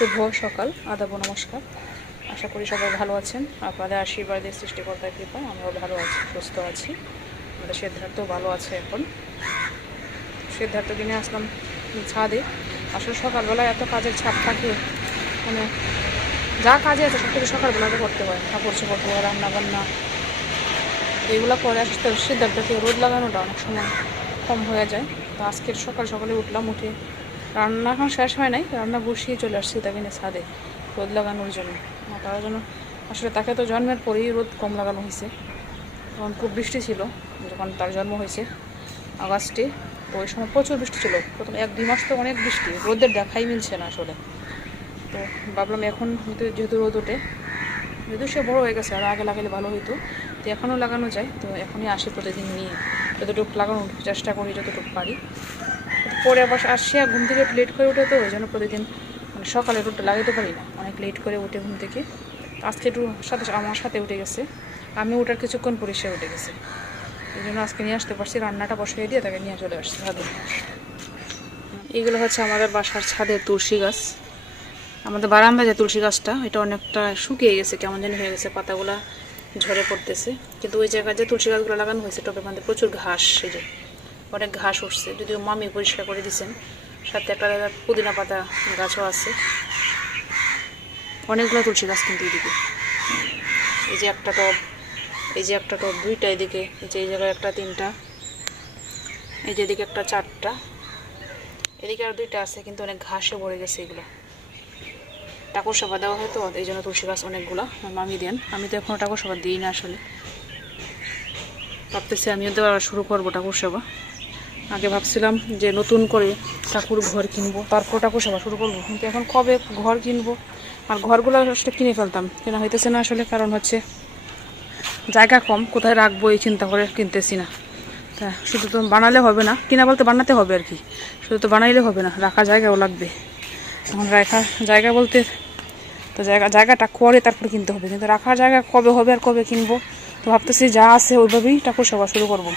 শুভ সকাল, আদাব নমস্কার। আশা করি সবাই ভালো আছেন। আপনাদের আশীর্বাদের সৃষ্টিকর্তার কৃপায় আমরাও ভালো আছি, সুস্থ আছি। আমাদের সিদ্ধার্থ ভালো আছে। এখন সিদ্ধার্থকে নিয়ে আসলাম ছাদে। আসলে সকালবেলা এত কাজের ছাপ থাকে, মানে যা কাজে আছে সব থেকে সকালবেলাতে করতে হয়। কাপড় চোপড় ধোয়া, রান্না বান্না এগুলো করে আসতে সিদ্ধার্থকে রোদ লাগানোটা অনেক সময় কম হয়ে যায়। তো আজকের সকাল সকালে উঠলাম, উঠে রান্না এখন শেষ হয় নাই, রান্না বসিয়ে চলে আসছি তাকে নিয়ে ছাদে রোদ লাগানোর জন্য। তার জন্য আসলে তাকে তো জন্মের পরেই রোদ কম লাগানো হয়েছে। তখন খুব বৃষ্টি ছিল যখন তার জন্ম হয়েছে আগস্টে, তো ওই সময় প্রচুর বৃষ্টি ছিল। প্রথম 1-2 মাস তো অনেক বৃষ্টি, রোদের দেখাই মিলছে না আসলে। তো ভাবলাম এখন যেহেতু রোদ ওঠে, যদিও সে বড়ো হয়ে গেছে, আর আগে লাগালে ভালো হতো, তো এখনও লাগানো যায়। তো এখনই আসি প্রতিদিন নিয়ে, যতটুকু লাগানোর চেষ্টা করি যতটুকু পারি। পরে আবার আসি, ঘুম থেকে একটু লেট করে উঠে, তো ওই জন্য প্রতিদিন মানে সকালে রোদটা লাগাতে পারি না, অনেক লেট করে উঠে ঘুম থেকে। আজকে একটু আমার সাথে উঠে গেছে, আমি ওঠার কিছুক্ষণ পরে সে উঠে গেছে, এই জন্য আজকে নিয়ে আসতে পারছি। রান্নাটা বসিয়ে দিয়ে তাকে নিয়ে চলে আসছি ছাদে। এগুলো হচ্ছে আমাদের বাসার ছাদে তুলসী গাছ। আমাদের বারান্দায় যে তুলসী গাছটা, এটা অনেকটা শুকিয়ে গেছে, কেমন জানি হয়ে গেছে, পাতাগুলা ঝরে পড়তেছে। কিন্তু ওই জায়গায় যে তুলসী গাছগুলো লাগানো হয়েছে টবের মধ্যে প্রচুর ঘাস, এই যে অনেক ঘাস উঠছে, যদিও মামি পরিষ্কার করে দিয়েছেন। সাথে একটা পুদিনা পাতা গাছও আছে, অনেকগুলো তুলসী গাছ কিন্তু এদিকে। এই যে একটা টব, এই যে একটা টব, দুইটা এদিকে, এই যে এই জায়গায় একটা, তিনটা, এই যে এদিকে একটা, চারটা, এদিকে আর দুইটা আছে, কিন্তু অনেক ঘাসে ভরে গেছে এগুলো। টাকুর সাবা দেওয়া হয় তো, এই জন্য তুলসী গাছ অনেকগুলো মামি দেন। আমি তো এখনও টাকুর সাবা দিই না আসলে, ভাবতেছি আমিও দেওয়া শুরু করবো টাকুর সাবা। আগে ভাবছিলাম যে নতুন করে ঠাকুর ঘর কিনবো, তারপর ঠাকুর সেবা শুরু করবো, কিন্তু এখন কবে ঘর কিনবো। আর ঘরগুলো আসলে কিনে ফেলতাম, কেনা হইতেছে না আসলে, কারণ হচ্ছে জায়গা কম, কোথায় রাখবো এই চিন্তা করে কিনতেছি না। তা শুধু তো বানালে হবে না, কিনা বলতে বানাতে হবে আর কি, শুধু তো বানাইলে হবে না, রাখা জায়গাও লাগবে। এখন রাখা জায়গা বলতে তো জায়গাটা করে তারপরে কিনতে হবে, কিন্তু রাখার জায়গা কবে হবে আর কবে কিনবো। তো ভাবতেছি যা আছে ওইভাবেই ঠাকুর সেবা শুরু করবো।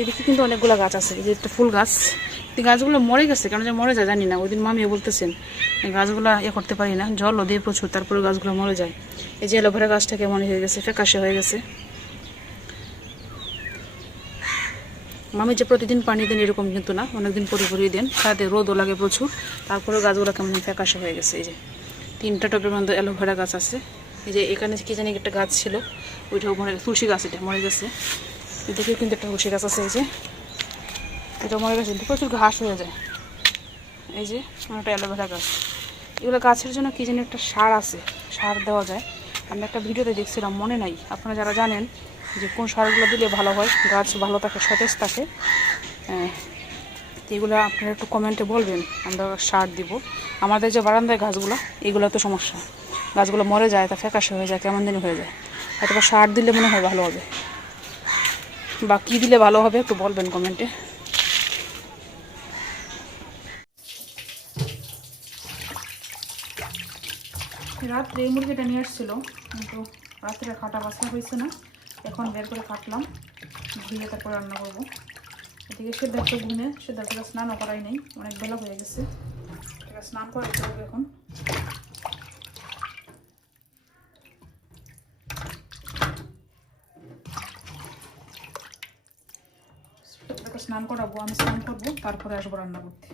এদিকে কিন্তু অনেকগুলো গাছ আছে, এই যে একটা ফুল গাছ, এই গাছগুলো মরে গেছে, কেন যে মরে যায় জানি না। ওই দিন মামিও বলতেছেন এই গাছগুলো করতে পারি না, জলও দিয়ে প্রচুর, তারপরে গাছগুলো মরে যায়। এই যে অ্যালোভেরা গাছটা কেমন হয়ে গেছে, ফ্যাকাশে হয়ে গেছে। মামি যে প্রতিদিন পানি দেন এরকম কিন্তু না, অনেকদিন পরে পরেই দেন, সাথে রোদও লাগে প্রচুর, তারপরে গাছগুলো কেমন ফ্যাকাশে হয়ে গেছে। এই যে 3টা টবের মধ্যে অ্যালোভেরা গাছ আছে। এই যে এখানে কি জানি একটা গাছ ছিল, ওইটাও মরে গেছে, তুলসী গাছ, এটা মরে গেছে। এদিকে কিন্তু একটা তুলসী গাছ আছে, এই যে এটা মরে গেছে, প্রচুর ঘাস হয়ে যায়। এই যে একটা অ্যালোভেরা গাছ, এগুলো গাছের জন্য কি জানি একটা সার আছে, সার দেওয়া যায়। আমি একটা ভিডিওতে দেখছিলাম, মনে নাই, আপনারা যারা জানেন যে কোন সারগুলো দিলে ভালো হয়, গাছ ভালো থাকে, সতেজ থাকে, এগুলো আপনারা একটু কমেন্টে বলবেন, আমরা সার দিব। আমাদের যে বারান্দায় গাছগুলো, এগুলো তো সমস্যা, গাছগুলো মরে যায়, তা ফ্যাকাশে হয়ে যায়, কেমন দিনই হয়ে যায়। হয়তো সার দিলে মনে হয় ভালো হবে, বা কী দিলে ভালো হবে একটু বলবেন কমেন্টে। রাত্রে এই মুরগিটা নিয়ে আসছিল, কিন্তু রাত্রে কাটা বাছা হয়েছে না, এখন বের করে কাটলাম, ধুয়ে তারপর রান্না করবো। এদিকে সিদ্ধার্থ ঘুমে, সিদ্ধার্থটা স্নানও করাই নেই, অনেক বেলা হয়ে গেছে, এটা স্নান করাইতে হবে এখন। স্নান করাবো, আমি স্নান করবো, তারপরে আসবো রান্না করতে।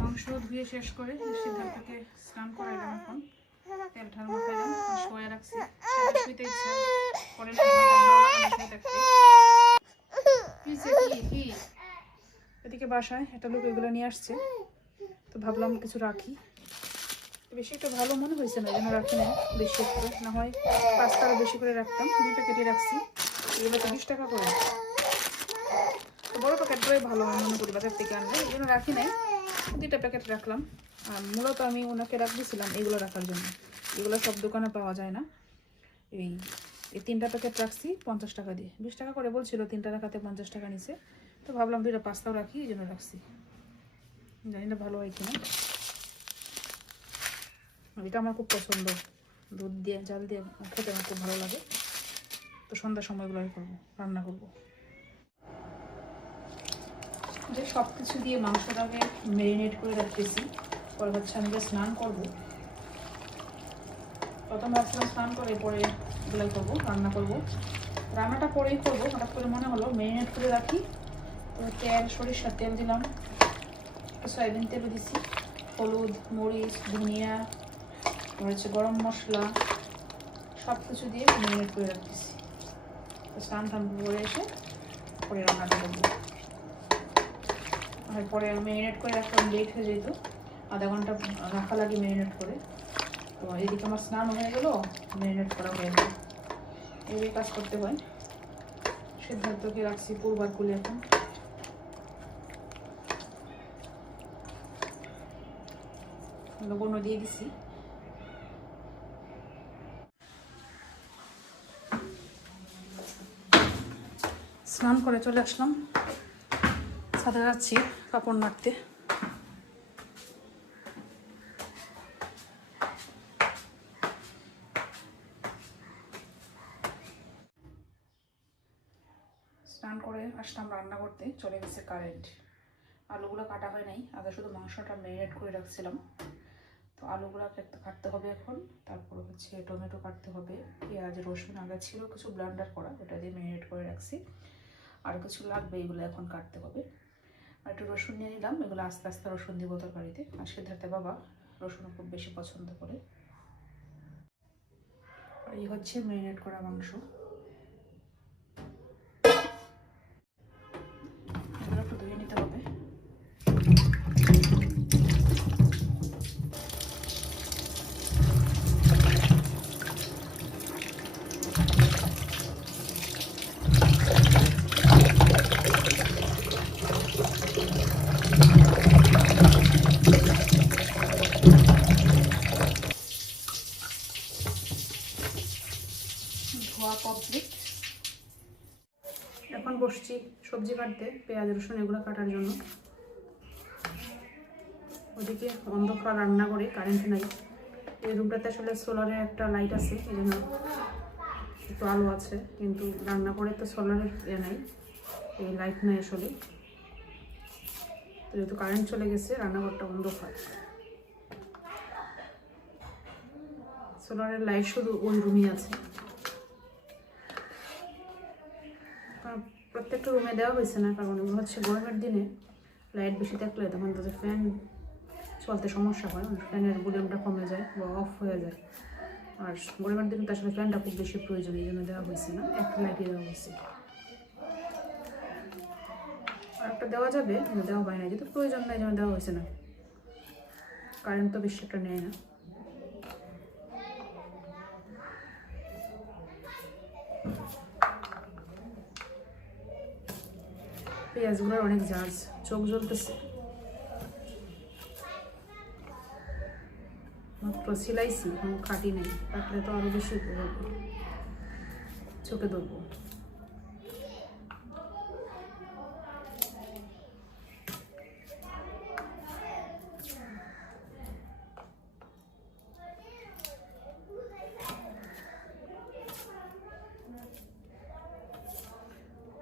মাংস ধুয়ে শেষ করে সিদ্ধার্থকে স্নান করাইলাম, এখন তেল ঢাল মাখাইলাম, শোয়া রাখছি, শুইতে ইচ্ছা করে না, এদিকে বাসায় একটা লোক এগুলো নিয়ে আসছে, তো ভাবলাম কিছু রাখি, বেশি একটু ভালো মনে হয়েছে না, এই জন্য রাখি না বেশি একটু, না হয় 5 টাকা বেশি করে রাখতাম, 2 প্যাকেটই রাখছি। এগুলো তো 20 টাকা করে, তো বড় প্যাকেটগুলোই ভালো মনে করি বাজার থেকে আনলে, এই জন্য রাখি নাই, 2টা প্যাকেট রাখলাম। আর মূলত আমি ওনাকে রাখছিলাম এগুলো রাখার জন্য, এগুলো সব দোকানে পাওয়া যায় না। এই 3টা প্যাকেট রাখছি 50 টাকা দিয়ে, 20 টাকা করে বলছিল, 3টা রাখাতে 50 টাকা নিছে, তো ভাবলাম 2টা পাস্তাও রাখি, এই জন্য রাখছি, জানি না ভালো হয় কিনা। এটা আমার খুব পছন্দ, দুধ দিয়ে জাল দিয়ে খেতে আমার খুব ভালো লাগে, তো সন্ধ্যার সময়গুলো করবো, রান্না করবো। যে সব কিছু দিয়ে মাংসটাকে ম্যারিনেট করে রাখতেছি। পরে হচ্ছে আমি যে স্নান করবো, প্রথম ভাবছিলাম স্নান করে পরে এগুলো করবো, রান্না করবো। রান্নাটা পরেই করবো, হঠাৎ করে মনে হলো ম্যারিনেট করে রাখি। তো তেল, সরিষার তেল দিলাম, একটু সয়াবিন তেলও দিছি, হলুদ, মরিচ, ধনিয়া, হচ্ছে গরম মশলা সব কিছু দিয়ে ম্যারিনেট করে রাখতেছি। তো স্নান টান করে এসে পরে রান্নাটা করবো। আর পরে ম্যারিনেট করে রাখলাম, লেট হয়ে যেত, আধা ঘন্টা রাখা লাগে ম্যারিনেট করে। তো এদিকে আমার স্নান হয়ে গেলো, ম্যারিনেট করা হয়ে গেল। এইভাবে কাজ করতে হয়। সিদ্ধার্থকে রাখছি পূর্বার কুলে, এখন লবণও দিয়ে দিছি। স্নান করে চলে আসলাম, ছাদে যাচ্ছি কাপড় নাড়তে। স্নান করে আসলাম, রান্না করতে চলে গেছে কারেন্ট। আলুগুলো কাটা হয় নাই, আগে শুধু মাংসটা ম্যারিনেট করে রাখছিলাম। তো আলুগুলো কাটতে হবে এখন, তারপর হচ্ছে টমেটো কাটতে হবে, পেঁয়াজ রসুন আগে ছিল কিছু ব্লেন্ডার করা, ওটা দিয়ে ম্যারিনেট করে রাখছি। আর কিছু লাগবে, এগুলো এখন কাটতে হবে। আর একটু রসুন নিয়ে নিলাম, এগুলো আস্তে আস্তে রসুন দিব তরকারিতে। আর সিদ্ধার্থের বাবা রসুন খুব বেশি পছন্দ করে। আর এই হচ্ছে ম্যারিনেট করা মাংস, এগুলো একটু ধুয়ে নিতে হবে। ধোয়া কমপ্লিট। এখন বসছি সবজি কাটতে, পেঁয়াজ রসুন এগুলো কাটার জন্য। ওদিকে অন্ধকার, রান্না করে কারেন্ট নাই। এই রুমটাতে আসলে সোলারের একটা লাইট আছে, এই জন্য একটু আলো আছে, কিন্তু রান্না করে তো সোলারের নাই, এই লাইট নাই আসলে। তো যেহেতু কারেন্ট চলে গেছে, রান্নাঘরটা অন্ধকার। সোলারের লাইট শুধু ওই রুমই আছে। প্রত্যেকটা রুমে দেওয়া হয়েছে না, কারণ ওগুলো হচ্ছে গরমের দিনে লাইট বেশি থাকলে তখন তাদের ফ্যান চলতে সমস্যা হয়, ফ্যানের ভলিউমটা কমে যায় বা অফ হয়ে যায়। আর গরমের দিনে তো আসলে ফ্যানটা খুব বেশি প্রয়োজন, এই জন্য দেওয়া হয়েছে না, একটা লাইটই দেওয়া হয়েছে। আর একটা দেওয়া যাবে, দেওয়া হয় না, যেহেতু প্রয়োজন নাই যেন দেওয়া হয়েছে না। কারেন্ট তো বেশি একটা নেয় না। পেঁয়াজগুলোর অনেক ঝাঁজ, চোখ জ্বলতেছে। মাত্র সিলাইছি, কোনো খাটি নেই, কাটলে তো আরো বেশি চোখে ধরবো।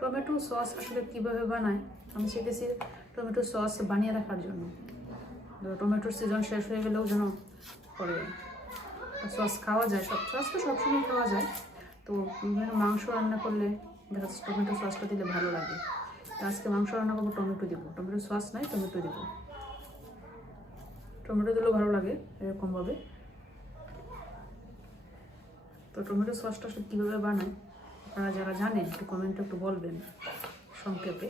টমেটো সস আসলে কীভাবে বানায়, আমি শিখেছি টমেটো সস বানিয়ে রাখার জন্য। টমেটোর সিজন শেষ হয়ে গেলেও যেন পরে সস খাওয়া যায়। সব সস তো সবসময় খাওয়া যায়, তো মাংস রান্না করলে দেখা যাচ্ছে টমেটো সসটা দিলে ভালো লাগে। আজকে মাংস রান্না করবো, টমেটো দিব, টমেটো সস নাই, টমেটো দিব। টমেটো দিলেও ভালো লাগে এরকমভাবে। তো টমেটো সসটা আসলে কীভাবে বানায় আপনারা যারা জানেন একটু কমেন্টে একটু বলবেন সংক্ষেপে।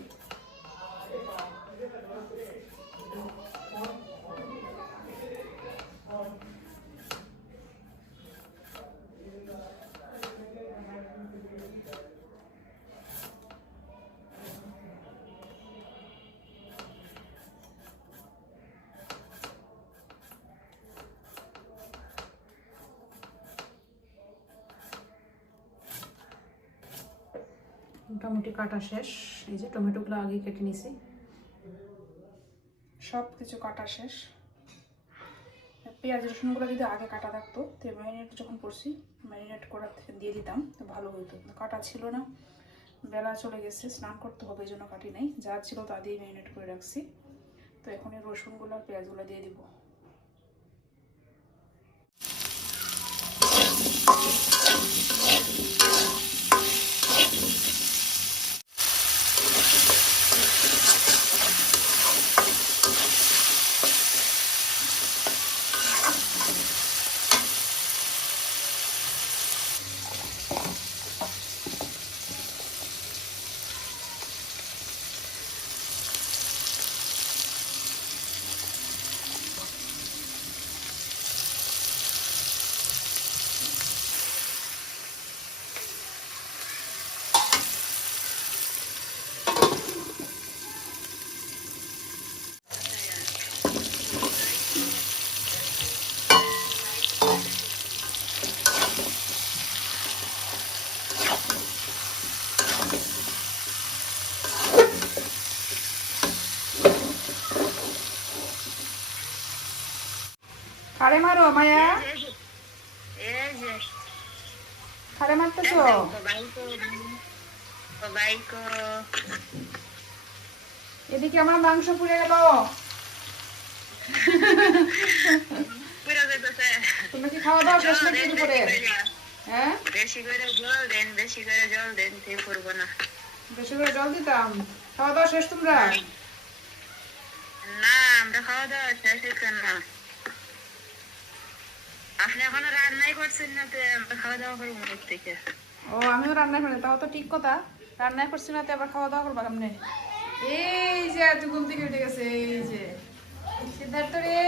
মোটামুটি কাটা শেষ, এই যে টমেটোগুলো আগে কেটে নিছি, সব কিছু কাটা শেষ। পেঁয়াজ রসুনগুলো যদি আগে কাটা থাকতো, তো ম্যারিনেট যখন করছি ম্যারিনেট করার থেকে দিয়ে দিতাম তো ভালো হতো, কাটা ছিল না, বেলা চলে গেছে, স্নান করতে হবে, এই জন্য কাটি নাই, যা ছিল তা দিয়ে ম্যারিনেট করে রাখছি। তো এখন এই রসুনগুলো আর পেঁয়াজগুলো দিয়ে দিব। খারে মারো মায়া, খারে মারতেছো? এদিকে আমার মাংস পুড়ে গেল। তুমি কি খাওয়া দাওয়া শেষ নাকি দুপুরে? হ্যাঁ, বেশি করে জল দেন, বেশি করে জল দেন, করবো না। বেশি করে জল দিতাম। খাওয়া দাওয়া শেষ তোমরা? না, আমরা খাওয়া দাওয়া শেষ হচ্ছে না। আপনি এখনো রান্নাই করছেন না, তো আমরা খাওয়া দাওয়া করবো থেকে। ও, আমিও রান্না করি, তাও তো ঠিক কথা। রান্নাই করছি না, তো আবার খাওয়া দাওয়া করবো কেমনে? এই যে এত ঘুম থেকে উঠে গেছে, এই যে সিদ্ধার্থ রে,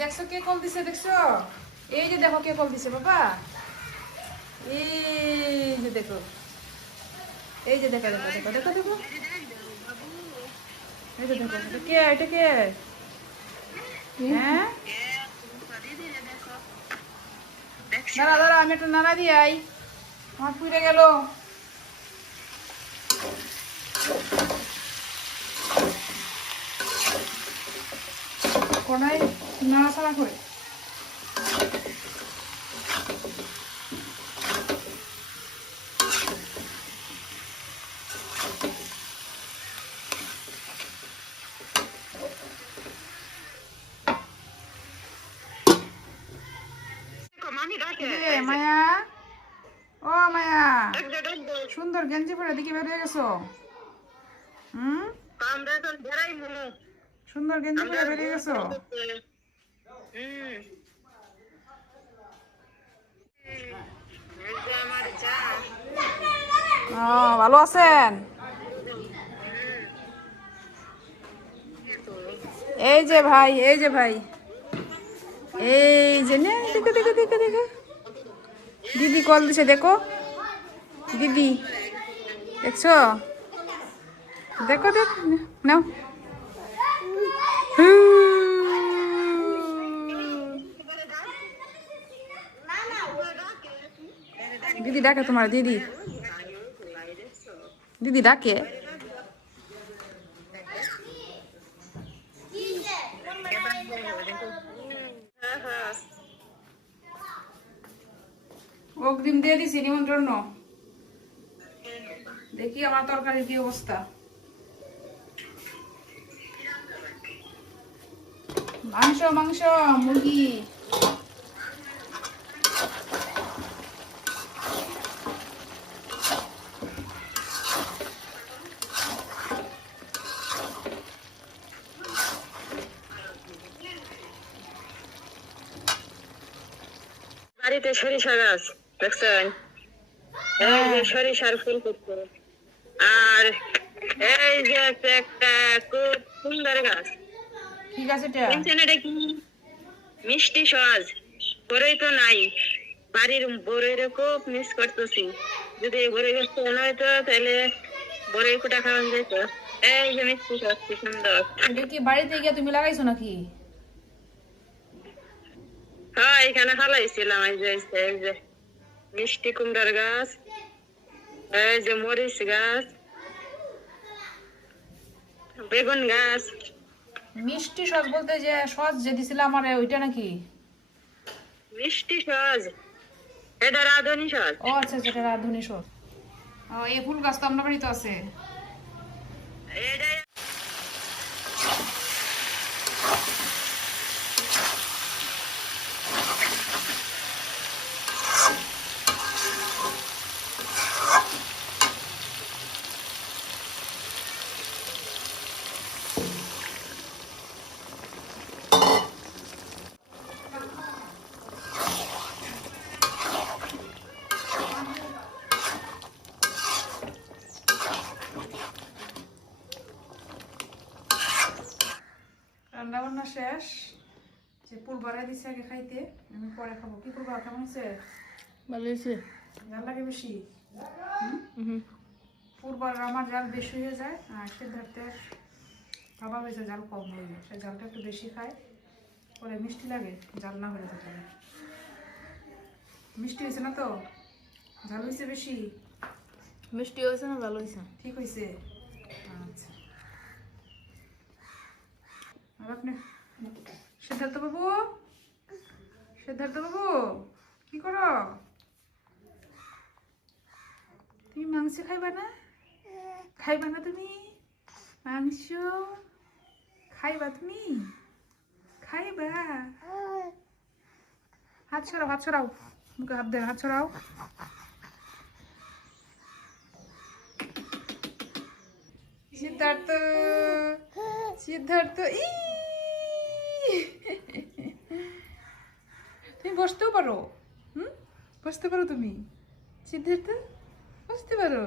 দেখছো কে কল দিছে? দেখছো? এই যে দেখো কে কল দিছে বাবা, এই যে দেখো, এই যে দেখো দেখো দেখো দেখো দেখো, এই যে দেখো, এটা কে? এটা কে? হ্যাঁ, দাঁড়া দাঁড়া, আমি একটু নাড়া দিয়ে আই, আমার পুড়ে গেল। কড়াই নাড়াচাড়া করে মায়া, ও মায়া, সুন্দর গেঞ্জি পরে দিকে বেরিয়ে গেছো। সুন্দর গেঞ্জি পরে বেরিয়ে গেছো। ভালো আছেন? এই যে ভাই, এই যে ভাই, এই যে নে, দেখো দেখো দেখো দেখো, দিদি কল দিছে, দেখো দিদি, দেখছো? দেখো দেখ, নাও। দিদি ডাকে তোমার, দিদি, দিদি ডাকে। অগ্রিম দিয়ে দিছি নিমন্ত্রণ। দেখি আমার তরকারির কি অবস্থা। মাংস, মাংস, মুরগি। বাড়িতে সরিষা গাছ দেখছেন? সরিষার ফুল করতে, আর এই যে একটা খুব সুন্দর গাছ। কি গাছ এটা? এটা কি মিষ্টি সজ, বড়ই তো নাই বাড়ির, বড়ই খুব মিস করতেছি। যদি বড়ই গাছ হইতো তাহলে বড়ই কুটা খাওয়ান যেত। এই যে মিষ্টি সজ, কি সুন্দর। এটা কি বাড়িতে গিয়ে তুমি লাগাইছো নাকি? হ্যাঁ, এখানে ফালাইছিলাম। এই যে মিষ্টি কুমড়ার গাছ, এই যে মরিচ গাছ, বেগুন গাছ। মিষ্টি সজ বলতে যে সজ যে দিছিলাম আমার, ওইটা নাকি? মিষ্টি সজ, এটা রাঁধুনি সজ। ও আচ্ছা, যেটা রাঁধুনি সজ। এই ফুল গাছ তো আমরা বাড়িতে আছে। রান্না বান্না শেষ, যে পুর বাড়াই দিছে আগে খাইতে, আমি পরে খাবো। কি করবো, কেমন হয়েছে? ভালো হয়েছে। জাল লাগে বেশি? পুর বার আমার জাল বেশি হয়ে যায়, আর সিদ্ধার্থের বাবা হয়েছে জাল কম হয়ে যায়, সে জালটা একটু বেশি খায়, পরে মিষ্টি লাগে, জাল না হয়ে থাকে। মিষ্টি হয়েছে না তো? ঝাল হয়েছে বেশি? মিষ্টি হয়েছে না ভালো হয়েছে? ঠিক হয়েছে। আচ্ছা, আর আপনি সিদ্ধার্থ বাবু, সিদ্ধার্থ বাবু কি করো? তুমি মাংস খাইবা না? খাইবা না তুমি মাংস? খাইবা তুমি? খাইবা? হাত ছড়াও, হাত ছড়াও, মুখে হাত দেন, হাত ছড়াও। সিদ্ধার্থ, সিদ্ধার্থ, তুমি বসতেও পারো। বসতে পারো তুমি সিদ্ধার্থ, বসতে পারো।